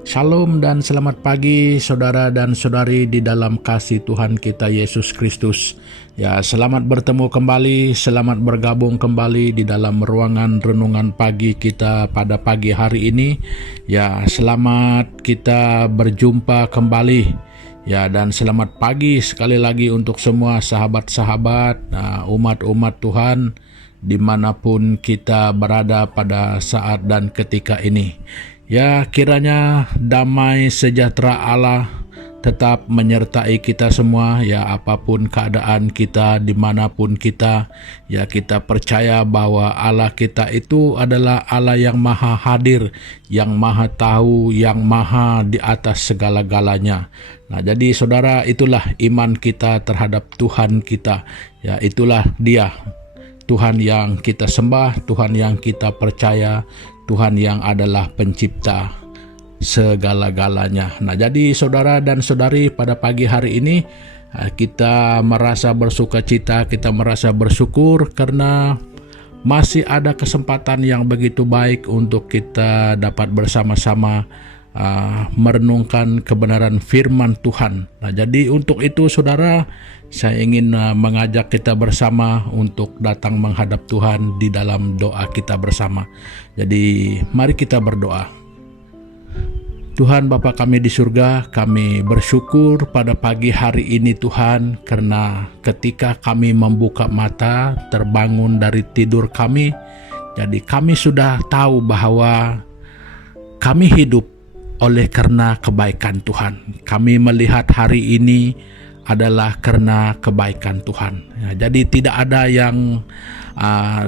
Shalom dan selamat pagi saudara dan saudari di dalam kasih Tuhan kita Yesus Kristus. Ya, selamat bertemu kembali, selamat bergabung kembali di dalam ruangan renungan pagi kita pada pagi hari ini. Ya, selamat kita berjumpa kembali. Ya, dan selamat pagi sekali lagi untuk semua sahabat-sahabat, umat-umat Tuhan dimanapun kita berada pada saat dan ketika ini. Ya, kiranya damai sejahtera Allah tetap menyertai kita semua, ya, apapun keadaan kita, dimanapun kita, ya, kita percaya bahwa Allah kita itu adalah Allah yang maha hadir, yang maha tahu, yang maha di atas segala-galanya. Nah, jadi saudara, itulah iman kita terhadap Tuhan kita, ya, itulah Dia, Tuhan yang kita sembah, Tuhan yang kita percaya, Tuhan yang adalah pencipta segala-galanya. Nah, jadi saudara dan saudari, pada pagi hari ini kita merasa bersukacita, kita merasa bersyukur karena masih ada kesempatan yang begitu baik untuk kita dapat bersama-sama merenungkan kebenaran firman Tuhan. Nah, jadi untuk itu saudara, saya ingin mengajak kita bersama untuk datang menghadap Tuhan di dalam doa kita bersama. Jadi mari kita berdoa. Tuhan Bapa kami di surga, kami bersyukur pada pagi hari ini Tuhan, karena ketika kami membuka mata, terbangun dari tidur kami, jadi kami sudah tahu bahwa kami hidup oleh karena kebaikan Tuhan. Kami melihat hari ini adalah karena kebaikan Tuhan. Ya, jadi tidak ada yang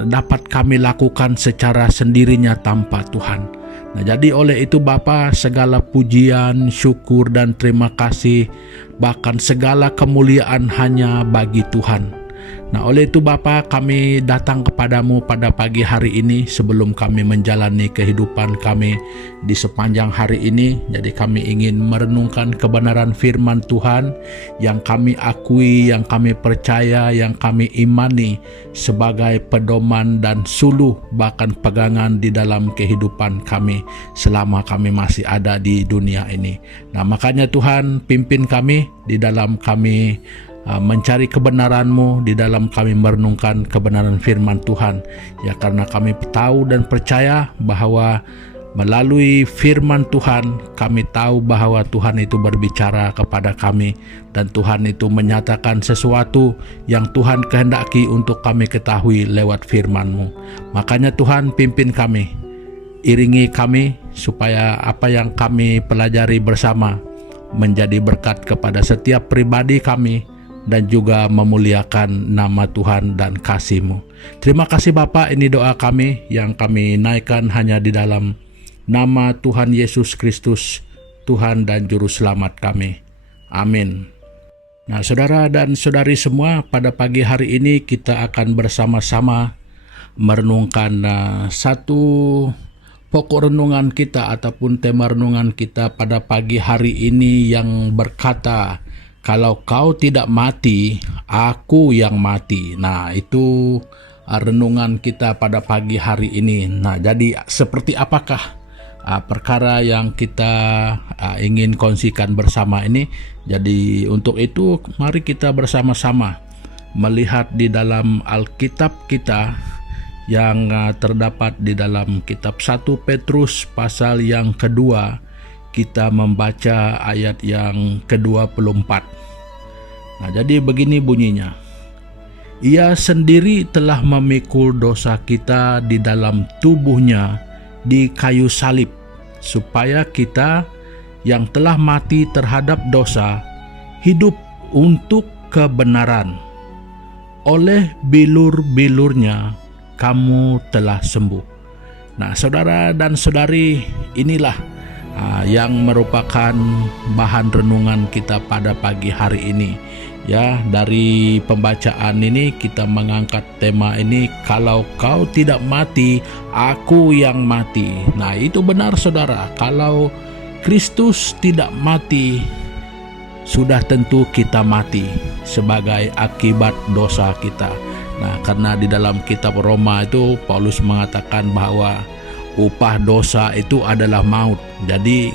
dapat kami lakukan secara sendirinya tanpa Tuhan. Nah, jadi oleh itu Bapa, segala pujian, syukur dan terima kasih, bahkan segala kemuliaan hanya bagi Tuhan. Nah, oleh itu Bapa, kami datang kepadamu pada pagi hari ini sebelum kami menjalani kehidupan kami di sepanjang hari ini. Jadi kami ingin merenungkan kebenaran firman Tuhan yang kami akui, yang kami percaya, yang kami imani sebagai pedoman dan suluh, bahkan pegangan di dalam kehidupan kami selama kami masih ada di dunia ini. Nah, makanya Tuhan, pimpin kami di dalam kami mencari kebenaran-Mu, di dalam kami merenungkan kebenaran firman Tuhan. Ya, karena kami tahu dan percaya bahwa melalui firman Tuhan kami tahu bahwa Tuhan itu berbicara kepada kami, dan Tuhan itu menyatakan sesuatu yang Tuhan kehendaki untuk kami ketahui lewat firman-Mu. Makanya Tuhan, pimpin kami, iringi kami supaya apa yang kami pelajari bersama menjadi berkat kepada setiap pribadi kami dan juga memuliakan nama Tuhan dan kasih-Mu. Terima kasih Bapa, ini doa kami yang kami naikkan hanya di dalam nama Tuhan Yesus Kristus, Tuhan dan Juru Selamat kami. Amin. Nah, saudara dan saudari semua, pada pagi hari ini kita akan bersama-sama merenungkan satu pokok renungan kita ataupun tema renungan kita pada pagi hari ini yang berkata, kalau kau tidak mati, aku yang mati. Nah, itu renungan kita pada pagi hari ini. Nah, jadi seperti apakah perkara yang kita ingin kongsikan bersama ini? Jadi untuk itu mari kita bersama-sama melihat di dalam Alkitab kita yang terdapat di dalam kitab 1 Petrus pasal yang kedua. Kita membaca ayat yang ke-24. Nah, jadi begini bunyinya. Ia sendiri telah memikul dosa kita di dalam tubuhnya di kayu salib, supaya kita yang telah mati terhadap dosa hidup untuk kebenaran. Oleh bilur-bilurnya kamu telah sembuh. Nah, saudara dan saudari, inilah yang merupakan bahan renungan kita pada pagi hari ini. Ya, dari pembacaan ini kita mengangkat tema ini, kalau kau tidak mati, aku yang mati. Nah, itu benar saudara, kalau Kristus tidak mati, sudah tentu kita mati sebagai akibat dosa kita. Nah, karena di dalam kitab Roma itu Paulus mengatakan bahwa upah dosa itu adalah maut. Jadi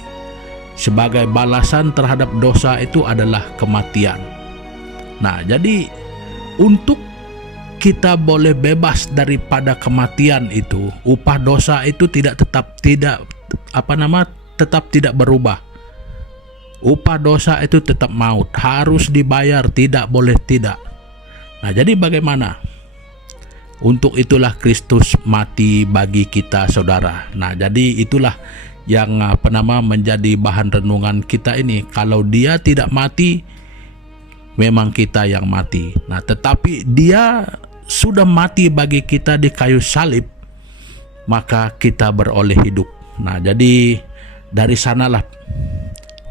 sebagai balasan terhadap dosa itu adalah kematian. Nah, jadi untuk kita boleh bebas daripada kematian itu, upah dosa itu tetap tidak berubah. Upah dosa itu tetap maut, harus dibayar, tidak boleh tidak. Nah, jadi bagaimana? Untuk itulah Kristus mati bagi kita, saudara. Nah, jadi itulah yang menjadi bahan renungan kita ini. Kalau Dia tidak mati, memang kita yang mati. Nah, tetapi Dia sudah mati bagi kita di kayu salib, maka kita beroleh hidup. Nah, jadi dari sanalah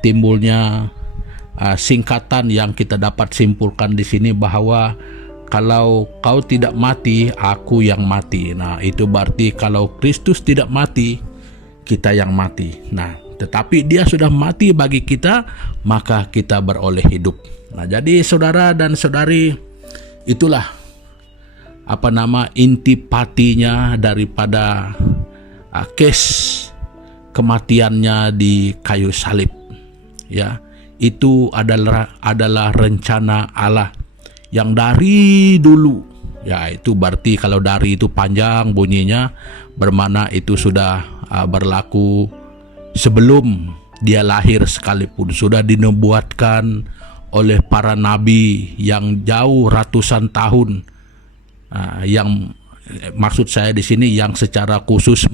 timbulnya singkatan yang kita dapat simpulkan di sini, bahwa kalau kau tidak mati, aku yang mati. Nah, itu berarti kalau Kristus tidak mati, kita yang mati. Nah, tetapi Dia sudah mati bagi kita, maka kita beroleh hidup. Nah, jadi saudara dan saudari, itulah intipatinya daripada case kematiannya di kayu salib. Ya, itu adalah rencana Allah yang dari dulu. Ya, itu berarti kalau dari itu panjang bunyinya, bermakna itu sudah berlaku sebelum Dia lahir sekalipun, sudah dinubuatkan oleh para nabi yang jauh ratusan tahun. Yang maksud saya di sini yang secara khusus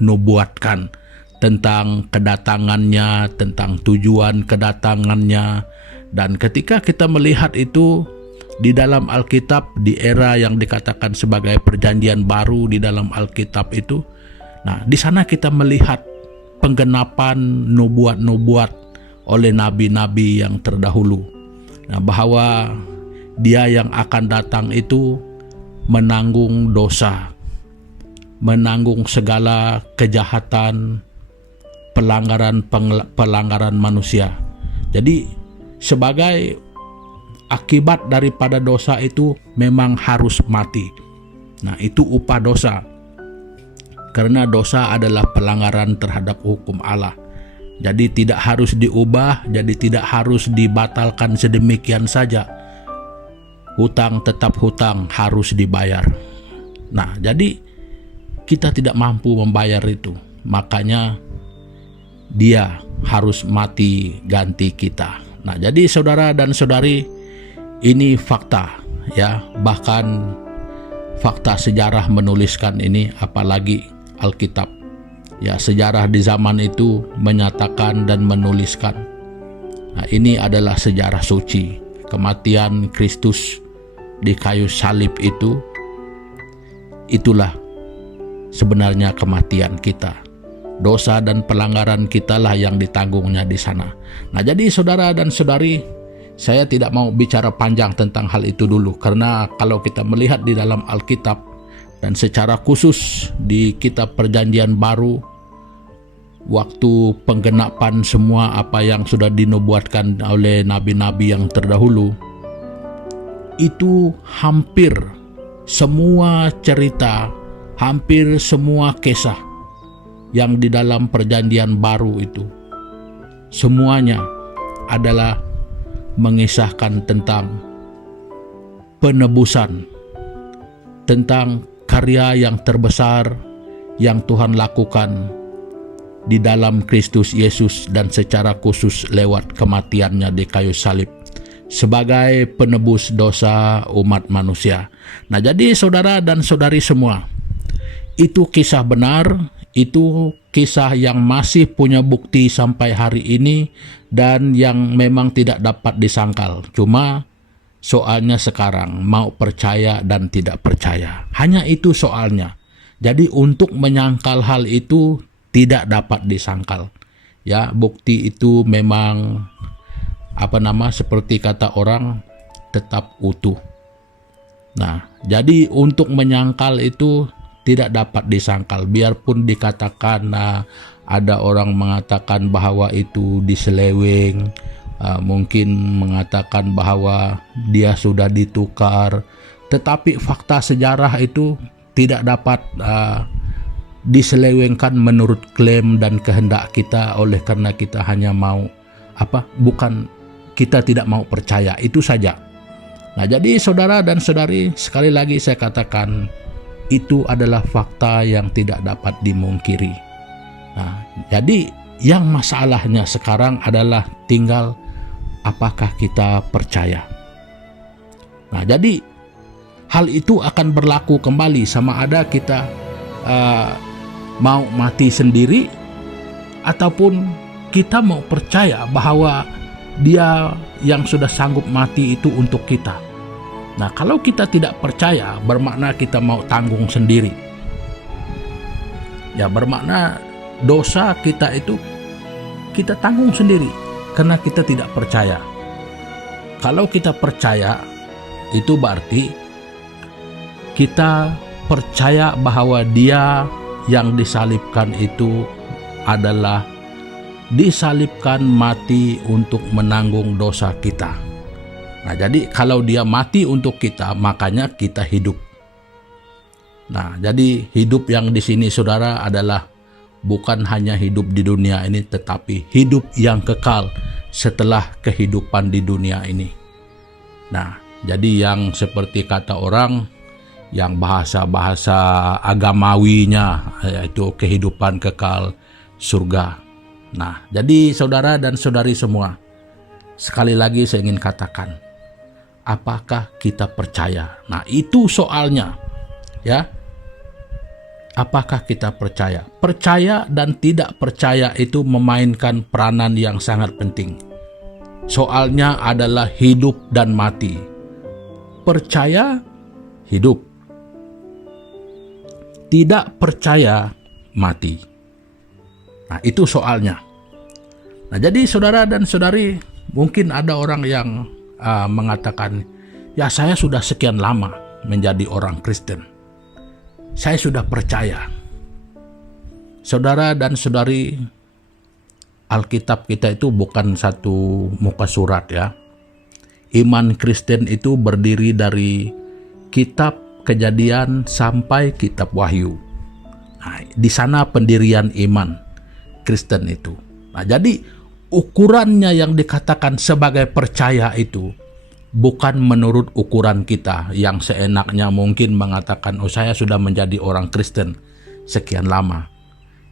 menubuatkan tentang kedatangannya, tentang tujuan kedatangannya. Dan ketika kita melihat itu di dalam Alkitab, di era yang dikatakan sebagai perjanjian baru di dalam Alkitab itu, nah di sana kita melihat penggenapan nubuat-nubuat oleh nabi-nabi yang terdahulu. Nah, bahwa Dia yang akan datang itu menanggung dosa, menanggung segala kejahatan, pelanggaran manusia. Jadi sebagai akibat daripada dosa itu memang harus mati. Nah, itu upah dosa. Karena dosa adalah pelanggaran terhadap hukum Allah. Jadi tidak harus diubah, jadi tidak harus dibatalkan sedemikian saja. Hutang tetap hutang, harus dibayar. Nah, jadi kita tidak mampu membayar itu. Makanya Dia harus mati ganti kita. Nah, jadi saudara dan saudari, ini fakta ya. Bahkan fakta sejarah menuliskan ini, apalagi Alkitab. Ya, sejarah di zaman itu menyatakan dan menuliskan. Nah, ini adalah sejarah suci. Kematian Kristus di kayu salib itu, itulah sebenarnya kematian kita. Dosa dan pelanggaran kitalah yang ditanggungnya di sana. Nah, jadi saudara dan saudari, saya tidak mau bicara panjang tentang hal itu dulu, karena kalau kita melihat di dalam Alkitab dan secara khusus di kitab Perjanjian Baru, waktu penggenapan semua apa yang sudah dinubuatkan oleh nabi-nabi yang terdahulu, itu hampir semua cerita, hampir semua kisah yang di dalam Perjanjian Baru itu, semuanya adalah mengisahkan tentang penebusan, tentang karya yang terbesar yang Tuhan lakukan di dalam Kristus Yesus, dan secara khusus lewat kematiannya di kayu salib sebagai penebus dosa umat manusia. Nah, jadi saudara dan saudari semua, itu kisah benar, itu kisah yang masih punya bukti sampai hari ini dan yang memang tidak dapat disangkal. Cuma soalnya sekarang mau percaya dan tidak percaya. Hanya itu soalnya. Jadi untuk menyangkal hal itu tidak dapat disangkal. Ya, bukti itu memang seperti kata orang, tetap utuh. Nah, jadi untuk menyangkal itu tidak dapat disangkal. Biarpun dikatakan ada orang mengatakan bahwa itu diseleweng, mungkin mengatakan bahwa dia sudah ditukar, tetapi fakta sejarah itu tidak dapat diselewengkan menurut klaim dan kehendak kita, oleh karena kita hanya mau bukan kita tidak mau percaya, itu saja. Nah, jadi saudara dan saudari, sekali lagi saya katakan, itu adalah fakta yang tidak dapat dimungkiri. Nah, jadi yang masalahnya sekarang adalah tinggal apakah kita percaya. Nah, jadi hal itu akan berlaku kembali sama ada kita mau mati sendiri ataupun kita mau percaya bahwa Dia yang sudah sanggup mati itu untuk kita. Nah, kalau kita tidak percaya, bermakna kita mau tanggung sendiri. Ya, bermakna dosa kita itu kita tanggung sendiri karena kita tidak percaya. Kalau kita percaya, itu berarti kita percaya bahwa Dia yang disalibkan itu adalah disalibkan mati untuk menanggung dosa kita. Nah, jadi kalau Dia mati untuk kita, makanya kita hidup. Nah, jadi hidup yang di sini saudara adalah bukan hanya hidup di dunia ini, tetapi hidup yang kekal setelah kehidupan di dunia ini. Nah, jadi yang seperti kata orang, yang bahasa-bahasa agamawinya, yaitu kehidupan kekal surga. Nah, jadi saudara dan saudari semua, sekali lagi saya ingin katakan, apakah kita percaya? Nah, itu soalnya, ya. Apakah kita percaya? Percaya dan tidak percaya itu memainkan peranan yang sangat penting. Soalnya adalah hidup dan mati. Percaya, hidup. Tidak percaya, mati. Nah, itu soalnya. Nah, jadi saudara dan saudari, mungkin ada orang yang mengatakan, ya saya sudah sekian lama menjadi orang Kristen. Saya sudah percaya. Saudara dan saudari, Alkitab kita itu bukan satu muka surat ya. Iman Kristen itu berdiri dari kitab Kejadian sampai kitab Wahyu. Nah, di sana pendirian iman Kristen itu. Nah, jadi ukurannya yang dikatakan sebagai percaya itu bukan menurut ukuran kita yang seenaknya mungkin mengatakan, oh saya sudah menjadi orang Kristen sekian lama.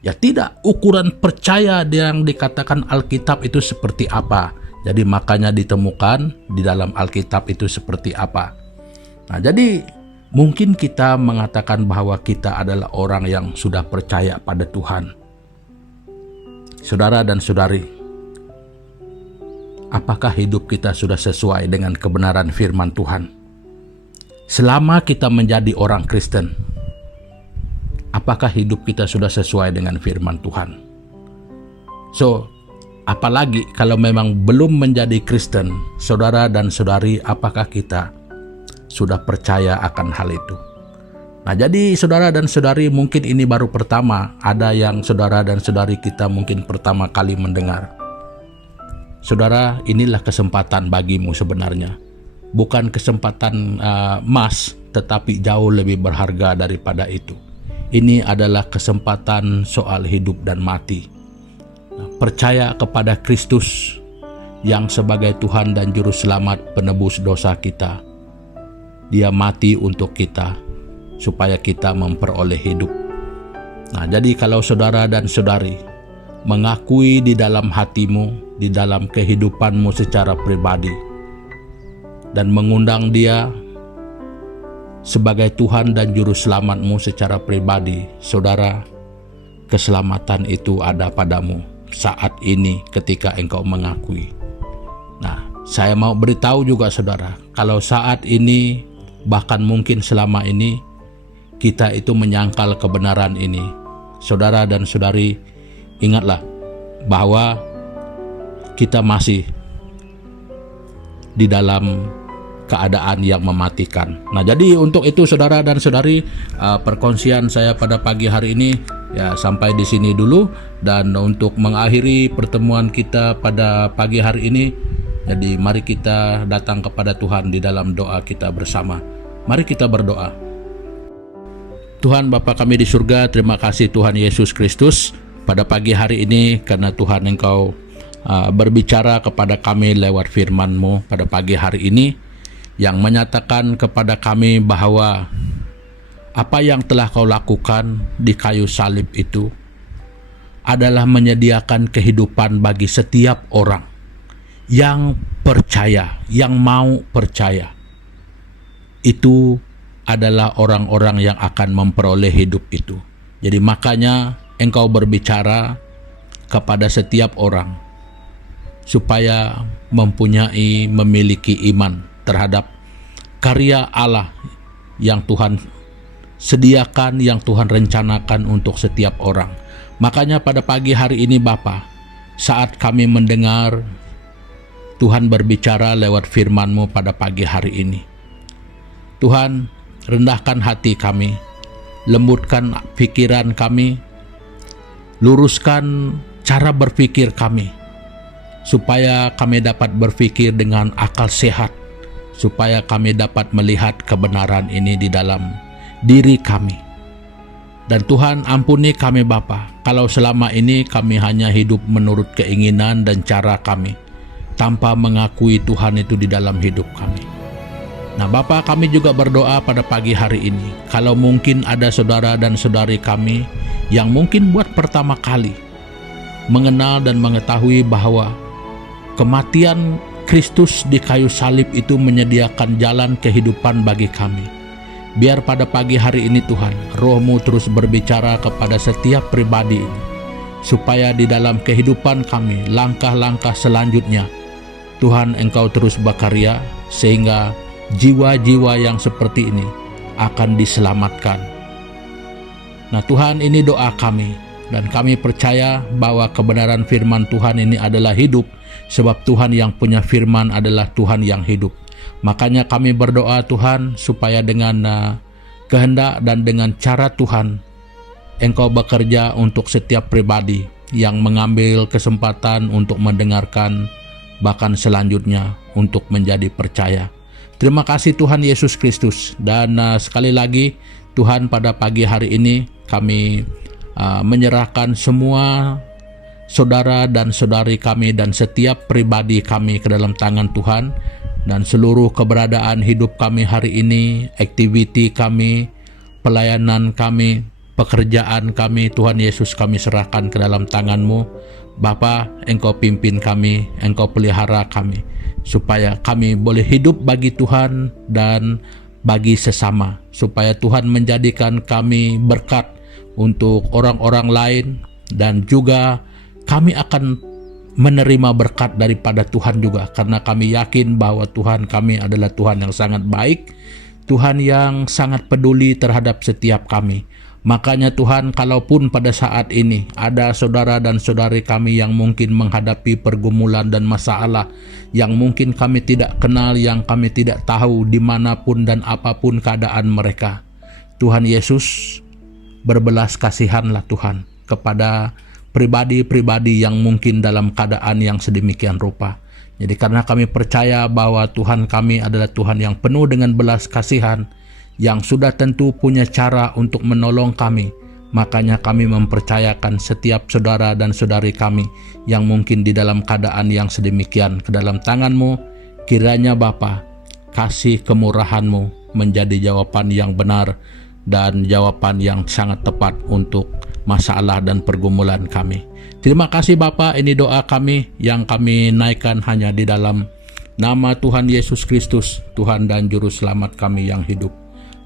Ya tidak, ukuran percaya yang dikatakan Alkitab itu seperti apa. Jadi makanya ditemukan di dalam Alkitab itu seperti apa. Nah, jadi mungkin kita mengatakan bahwa kita adalah orang yang sudah percaya pada Tuhan. Saudara dan saudari, apakah hidup kita sudah sesuai dengan kebenaran firman Tuhan? Selama kita menjadi orang Kristen, apakah hidup kita sudah sesuai dengan firman Tuhan? So, apalagi kalau memang belum menjadi Kristen, saudara dan saudari, apakah kita sudah percaya akan hal itu? Nah, jadi saudara dan saudari, mungkin ini baru pertama, ada yang saudara dan saudari kita mungkin pertama kali mendengar. Saudara, inilah kesempatan bagimu sebenarnya. Bukan kesempatan emas, tetapi jauh lebih berharga daripada itu. Ini adalah kesempatan soal hidup dan mati. Percaya kepada Kristus yang sebagai Tuhan dan Juru Selamat penebus dosa kita. Dia mati untuk kita, supaya kita memperoleh hidup. Nah, jadi kalau saudara dan saudari mengakui di dalam hatimu, di dalam kehidupanmu secara pribadi, dan mengundang Dia sebagai Tuhan dan Juru Selamatmu secara pribadi, saudara, keselamatan itu ada padamu saat ini ketika engkau mengakui. Nah, saya mau beritahu juga saudara, kalau saat ini, bahkan mungkin selama ini, kita itu menyangkal kebenaran ini, saudara dan saudari, ingatlah bahwa kita masih di dalam keadaan yang mematikan. Nah, jadi untuk itu saudara dan saudari, perkongsian saya pada pagi hari ini ya sampai di sini dulu. Dan untuk mengakhiri pertemuan kita pada pagi hari ini, jadi mari kita datang kepada Tuhan di dalam doa kita bersama. Mari kita berdoa. Tuhan Bapa kami di surga, terima kasih Tuhan Yesus Kristus pada pagi hari ini karena Tuhan Engkau berbicara kepada kami lewat firman-Mu pada pagi hari ini yang menyatakan kepada kami bahwa apa yang telah Kau lakukan di kayu salib itu adalah menyediakan kehidupan bagi setiap orang yang percaya, yang mau percaya. Itu adalah orang-orang yang akan memperoleh hidup itu. Jadi makanya Engkau berbicara kepada setiap orang supaya memiliki iman terhadap karya Allah yang Tuhan sediakan, yang Tuhan rencanakan untuk setiap orang. Makanya pada pagi hari ini Bapa, saat kami mendengar Tuhan berbicara lewat firman-Mu pada pagi hari ini, Tuhan, rendahkan hati kami, lembutkan pikiran kami, luruskan cara berpikir kami, supaya kami dapat berpikir dengan akal sehat, supaya kami dapat melihat kebenaran ini di dalam diri kami. Dan Tuhan, ampuni kami Bapa, kalau selama ini kami hanya hidup menurut keinginan dan cara kami, tanpa mengakui Tuhan itu di dalam hidup kami. Nah Bapa, kami juga berdoa pada pagi hari ini, kalau mungkin ada saudara dan saudari kami yang mungkin buat pertama kali mengenal dan mengetahui bahwa kematian Kristus di kayu salib itu menyediakan jalan kehidupan bagi kami. Biar pada pagi hari ini Tuhan, Roh-Mu terus berbicara kepada setiap pribadi ini, supaya di dalam kehidupan kami, langkah-langkah selanjutnya, Tuhan Engkau terus berkarya, sehingga jiwa-jiwa yang seperti ini akan diselamatkan. Nah Tuhan, ini doa kami, dan kami percaya bahwa kebenaran firman Tuhan ini adalah hidup, sebab Tuhan yang punya firman adalah Tuhan yang hidup. Makanya kami berdoa Tuhan, supaya dengan kehendak dan dengan cara Tuhan, Engkau bekerja untuk setiap pribadi yang mengambil kesempatan untuk mendengarkan, bahkan selanjutnya untuk menjadi percaya. Terima kasih Tuhan Yesus Kristus. Dan sekali lagi Tuhan, pada pagi hari ini kami menyerahkan semua saudara dan saudari kami dan setiap pribadi kami ke dalam tangan Tuhan, dan seluruh keberadaan hidup kami hari ini, aktiviti kami, pelayanan kami, pekerjaan kami, Tuhan Yesus kami serahkan ke dalam tangan-Mu. Bapa, Engkau pimpin kami, Engkau pelihara kami, supaya kami boleh hidup bagi Tuhan dan bagi sesama, supaya Tuhan menjadikan kami berkat untuk orang-orang lain, dan juga kami akan menerima berkat daripada Tuhan juga, karena kami yakin bahwa Tuhan kami adalah Tuhan yang sangat baik, Tuhan yang sangat peduli terhadap setiap kami. Makanya Tuhan, kalaupun pada saat ini ada saudara dan saudari kami yang mungkin menghadapi pergumulan dan masalah yang mungkin kami tidak kenal, yang kami tidak tahu dimanapun dan apapun keadaan mereka, Tuhan Yesus, berbelas kasihanlah Tuhan kepada pribadi-pribadi yang mungkin dalam keadaan yang sedemikian rupa. Jadi karena kami percaya bahwa Tuhan kami adalah Tuhan yang penuh dengan belas kasihan, yang sudah tentu punya cara untuk menolong kami, makanya kami mempercayakan setiap saudara dan saudari kami yang mungkin di dalam keadaan yang sedemikian ke dalam tangan-Mu. Kiranya Bapa, kasih kemurahan-Mu menjadi jawaban yang benar dan jawaban yang sangat tepat untuk masalah dan pergumulan kami. Terima kasih Bapa, ini doa kami yang kami naikkan hanya di dalam nama Tuhan Yesus Kristus, Tuhan dan Juru Selamat kami yang hidup.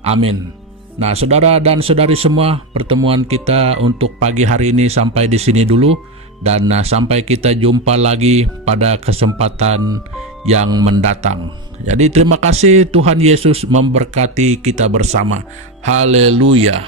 Amin. Nah, saudara dan saudari semua, pertemuan kita untuk pagi hari ini sampai di sini dulu, dan sampai kita jumpa lagi pada kesempatan yang mendatang. Jadi terima kasih, Tuhan Yesus memberkati kita bersama. Haleluya.